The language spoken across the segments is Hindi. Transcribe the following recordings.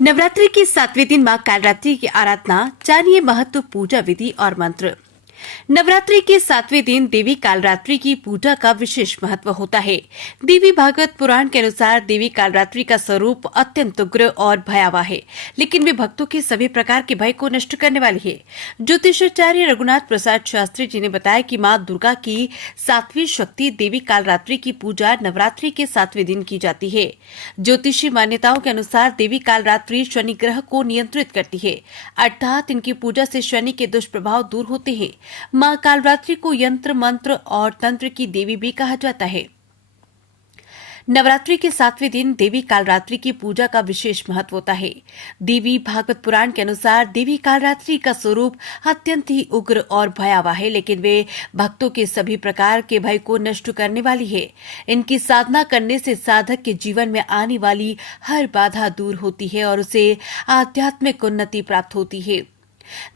नवरात्रि के 7वें दिन मां कालरात्रि की आराधना, जानिए महत्व, पूजा विधि और मंत्र। नवरात्रि के 7वें दिन देवी कालरात्रि की पूजा का विशेष महत्व होता है। देवी भागवत पुराण के अनुसार देवी कालरात्रि का स्वरूप अत्यंत उग्र और भयावह है, लेकिन वे भक्तों के सभी प्रकार के भय को नष्ट करने वाली है। ज्योतिषाचार्य रघुनाथ प्रसाद शास्त्री जी ने बताया कि मां दुर्गा की 7वीं शक्ति देवी कालरात्रि की पूजा नवरात्रि के 7वें दिन की जाती है। ज्योतिषी मान्यताओं के अनुसार देवी कालरात्रि शनि ग्रह को नियंत्रित करती है, अर्थात इनकी पूजा से शनि के दुष्प्रभाव दूर होते हैं। मां कालरात्रि को यंत्र, मंत्र और तंत्र की देवी भी कहा जाता है। नवरात्रि के 7वें दिन देवी कालरात्रि की पूजा का विशेष महत्व होता है। देवी भागवत पुराण के अनुसार देवी कालरात्रि का स्वरूप अत्यंत ही उग्र और भयावह है, लेकिन वे भक्तों के सभी प्रकार के भय को नष्ट करने वाली है। इनकी साधना करने से साधक के जीवन में आने वाली हर बाधा दूर होती है और उसे आध्यात्मिक उन्नति प्राप्त होती है।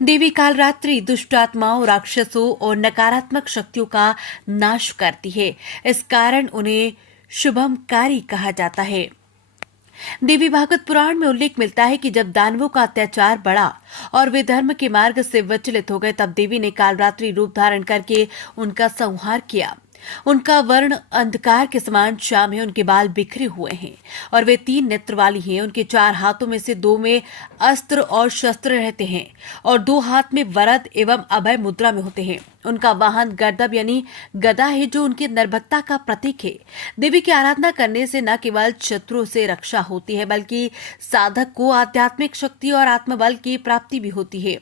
देवी कालरात्रि दुष्ट आत्माओं, राक्षसों और नकारात्मक शक्तियों का नाश करती है। इस कारण उन्हें शुभमकारी कहा जाता है। देवी भागवत पुराण में उल्लेख मिलता है कि जब दानवों का अत्याचार बढ़ा और वे धर्म के मार्ग से विचलित हो गए, तब देवी ने कालरात्रि रूप धारण करके उनका संहार किया। उनका वर्ण अंधकार के समान श्याम है, उनके बाल बिखरे हुए हैं और वे 3 नेत्र वाली हैं। उनके 4 हाथों में से 2 में अस्त्र और शस्त्र रहते हैं और 2 हाथ में वरद एवं अभय मुद्रा में होते हैं। उनका वाहन गर्दभ यानी गदा है, जो उनकी निर्भीकता का प्रतीक है। देवी की आराधना करने से न केवल शत्रुओं से रक्षा होती है, बल्कि साधक को आध्यात्मिक शक्ति और आत्मबल की प्राप्ति भी होती है।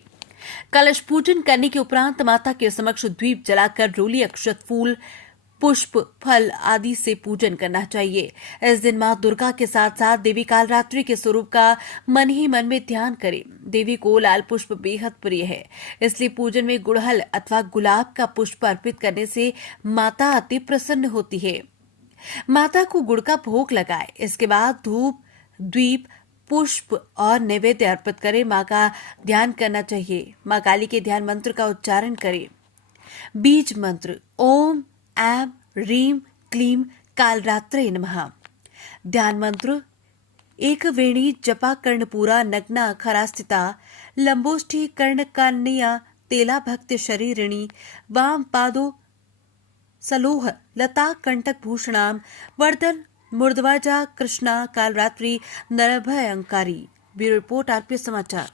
कलश पूजन करने के उपरांत माता के समक्ष दीप जलाकर रोली, अक्षत, फूल, पुष्प, फल आदि से पूजन करना चाहिए। इस दिन मां दुर्गा के साथ साथ देवी कालरात्रि के स्वरूप का मन ही मन में ध्यान करें। देवी को लाल पुष्प बेहद प्रिय है, इसलिए पूजन में गुड़हल अथवा गुलाब का पुष्प अर्पित करने से माता अति प्रसन्न होती है। माता को गुड़ का भोग लगाए, इसके बाद धूप, दीप, पुष्प और नैवेद्य अर्पित करें। मां का ध्यान करना चाहिए। मां काली के ध्यान मंत्र का उच्चारण करें। बीज मंत्र ओम ऐं ह्रीं क्लीं कालरात्रे नमः। ध्यान मंत्र एक वेणी जपा कर्णपूरा नग्ना खरास्थिता लंबोष्ठी कर्णकान्या तेला भक्त शरीरिणी वाम पादो सलोह लता कंटक भूषणाम वर्धन मूर्धवाजा कृष्णा कालरात्रि नरभयंकारी। ब्यूरो रिपोर्ट, आरपीएस समाचार।